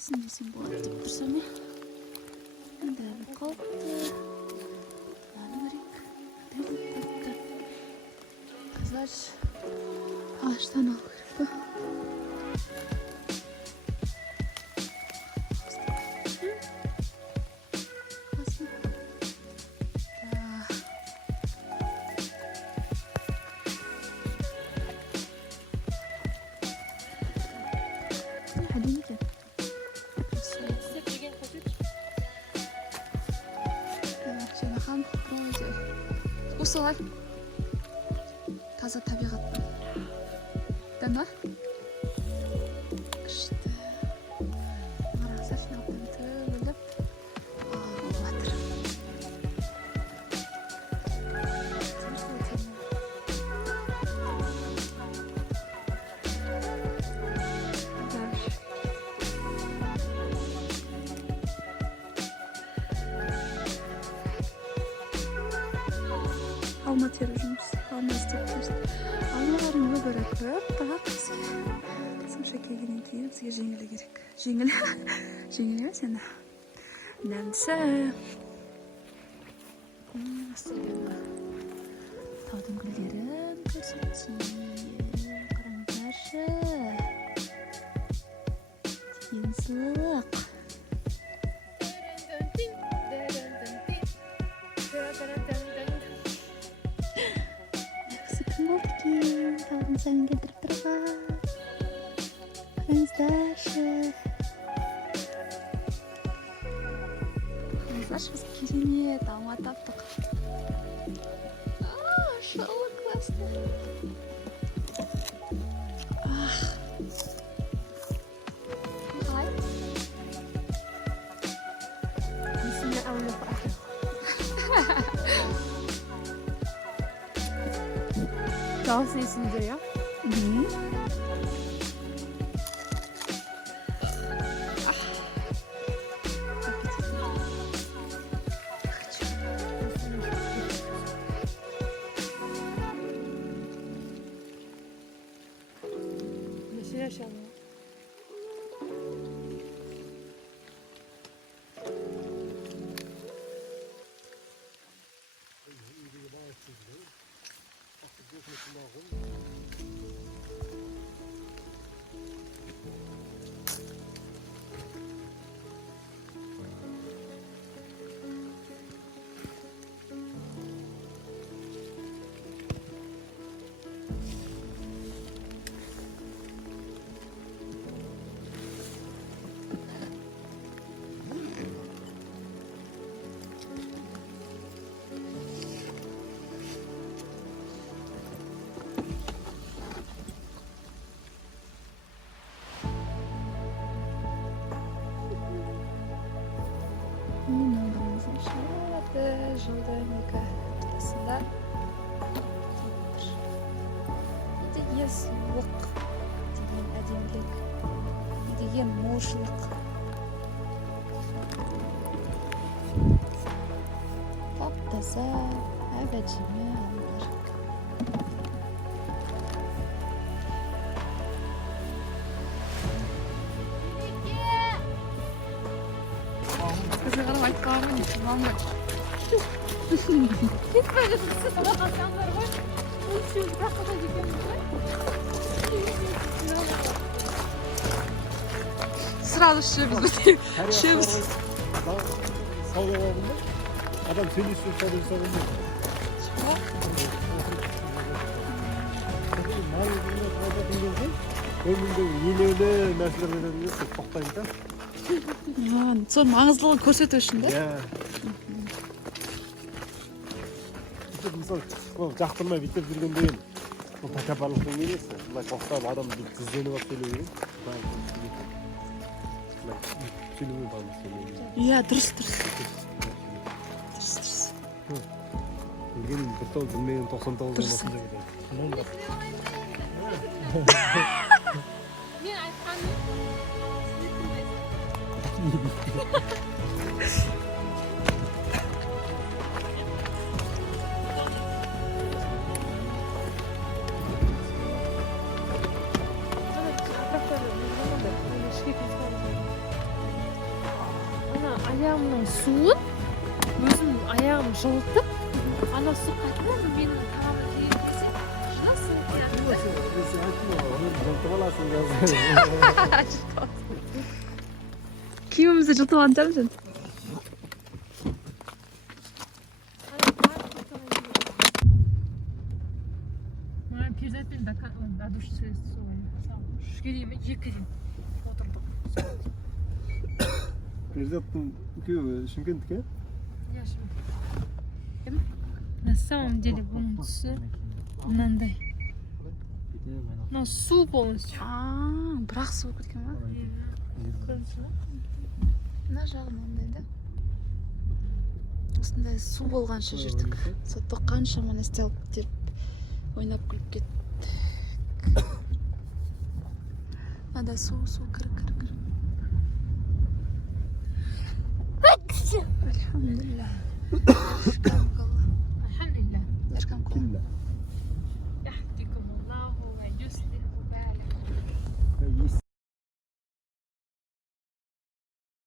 Снизим болады деп тұрсам иә. Енді қалыпты. Ану керек. Қазір ағаштан алу керек па? осылай таза табиғат дана күшті арасы финалдан төгіліп ағып жатыр. Алма теріп жұмыс, алма іздеп жүрді. Алмалардың өбірі көп, бірақ бізге қысымша келгеннен кейін бізге жеңілі керек. Жеңіл емес енді. Дәмсі. Астыдың таудың гүлдерін көрсетейін. Қараңыздаршы. Деген сұлулық. Таудың сәнін келтіріп тұрған. Қараңыздаршы. Қараңыздаршы, біз керемет алма таптық. Шоу классно. Қалай? Есімде әуелі бірақ. Dağısı esinde ya. Yeşil yaşamıyor. Жылдың 2 аптасында деген сұлулық, деген әдемілік, деген молшылық. Тап-таза, әп-әдемі алмалар. Қызы қарап айтқанын ұшылмаңдар. Кетпеді сіз бақасаңдар ғой. Ол үшін бақаса жекеміз ғой. Сразу ішеміз бітейік. Ішеміз. Сауда болғанда адам сөйлесіп сауда жасағанда. Өмірде елеулі нәрселерді тоқтаймыз да. Соның маңыздылығын көрсету үшін де? Мысалы, жақтырмай бүйтіп жүргенде бұл тәкаппарлықтың емес. Бұлай тоқтап адамды тізденіп алып сөйлеу керек. Сөйлеумен бағына сөйлеу. Иә, дұрыс. Білгенім бір тау білмеген 99 болмасын деп еді. Мен айтқаным аяғымның суын өзім аяғым жылытып ана су қайтадан менің тамағыма тиген кезде шынасы жылтып аласың қазір. киімімізді жылтып алған шығармын сен. маған перзентпен до души солай үшке дейін ме екіге дейін отырдық. Перзенттің күйеуі Шымкенттікі? Я кім? На самом деле бұның түсі мынандай. мынау су полностью. Бірақ суы кеткен ба? Мына жағы мынандай да. Осындай су болғанша жүрдік. Сотта қаншама нәрсе алып теріп, ойнап күліп кеттік. Мынада су, кір. Alhamdulillah. الحمد لله. Yarkam kol. يحفظكم الله ويجزي